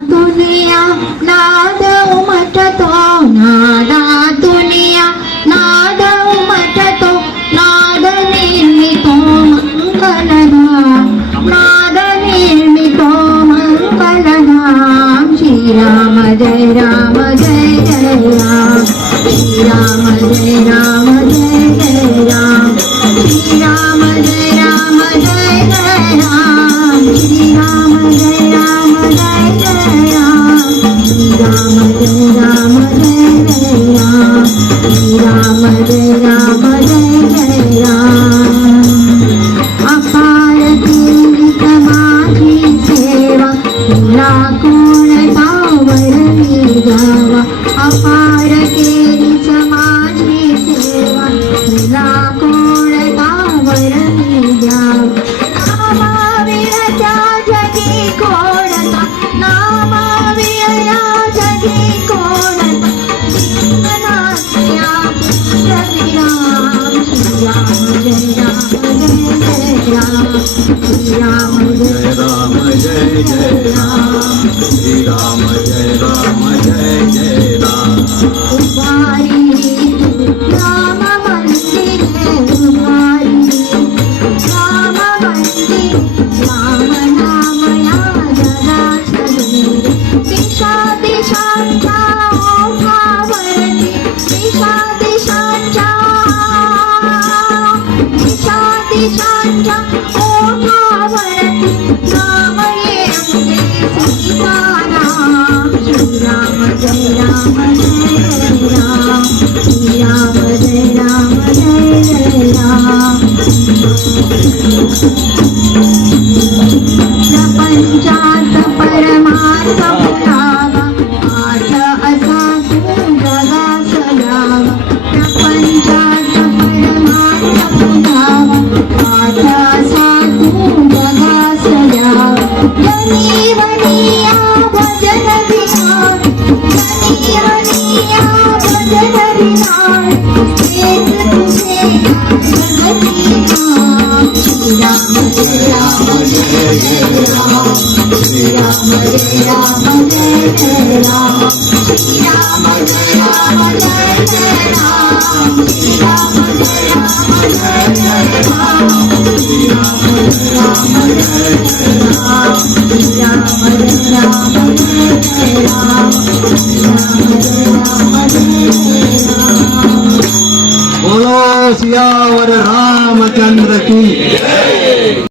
दुनिया नाद उमटतो नादा दुनिया नाद उमटतो नाद निर्मितो मंगलधाम नाद निर्मितो मंगलधाम श्रीराम जय राम जय जय राम श्रीराम जय राम जय जय राम श्रीराम जय राम जय जय राम श्रीराम जय राम जय जय राम श्रीराम जय राम जय जय राम श्रीराम जय राम जय जय राम अपार केली समाधी सेवा तुला कोण तावरली जावा अपार केली समाधी सेवा तुला कोण तावरली जावा नामाविरच्या जगी कोणता नामाविरया जगी कोणता जीवनाच्या रविराम श्रीराम जय राम जय जय राम श्रीराम जय राम जय जय राम श्रीराम जय राम जय जय राम उभारी राम मंदिर उभारी राम मंदिर राम नाम या जगात दिशा दिशांच्या ओठावरती दिशा दिशांच्या ओठावरती नाम येऊदे सीताराम श्रीराम जय राम जय राम श्रीराम जय राम जय जय राम प्रपंचात परमार्थ मुलावा आठ असा तू जगास लावा प्रपंचात परमार्थ मुलावा आठ असा तू जगास लावा जनी वनिया भजन विनाळ जनी वनिया भजन विनाळ तेच तुझे जगती नाम श्रीराम जय राम जय जय राम श्रीराम जय राम जय जय राम श्रीराम जय राम जय जय राम श्रीराम जय राम जय जय राम श्रीराम जय राम जय जय राम श्रीराम जय राम जय जय राम श्रीराम जय राम जय जय राम बोलो सियावर रामचंद्र की